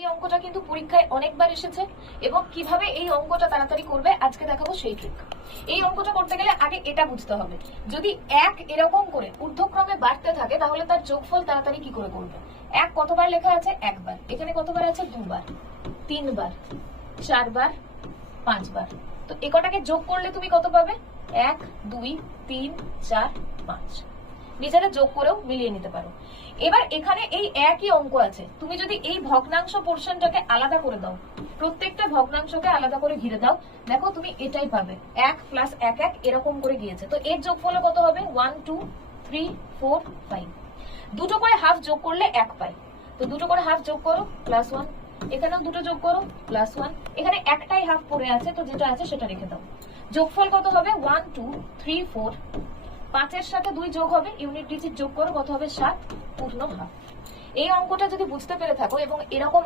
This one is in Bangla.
এই অঙ্কটা কিন্তু পরীক্ষায় অনেকবার এসেছে এবং কিভাবে এই অঙ্কটা তাড়াতাড়ি করবে আজকে দেখাবো সেই ট্রিক। এই অঙ্কটা করতে গেলে আগে এটা বুঝতে হবে, যদি এক এরকম করে ঊর্ধ্বক্রমে বাড়তে থাকে তাহলে তার যোগফল তাড়াতাড়ি কি করে করবে। এক কতবার লেখা আছে? একবার। এখানে কতবার আছে? দুবার, তিনবার, চারবার, পাঁচবার। তো একটাকে যোগ করলে তুমি কত পাবে? 1 2 3 4 5। নিজেরা যোগ করেও মিলিয়ে নিতে পারো। এবার এখানে এই একই অঙ্ক আছে, তুমি যদি এই ভগ্নাংশ পোর্শনটাকে আলাদা করে দাও, প্রত্যেকটা ভগ্নাংশকে আলাদা করে ঘিরে দাও, দেখো তুমি এটাই পাবে 1 প্লাস 1 1 এরকম করে গিয়েছে। তো এর যোগফল কত হবে? 1 2 3 4 5। দুটো করে হাফ যোগ করলে 1 পাই, তো দুটো করে হাফ যোগ করো +1। এখানেও দুটো যোগ করো +1। এখানে একটাই হাফ পড়ে আছে, তো যেটা আছে সেটা রেখে দাও। যোগফল কত হবে? 1 2 3 4। 5 এর সাথে 2 যোগ হবে, ইউনিট ডিজিট যোগ করো, কত হবে? 7 পূর্ণ হাফ। এই অঙ্কটা যদি বুঝতে পেরে থাকো এবং এরকম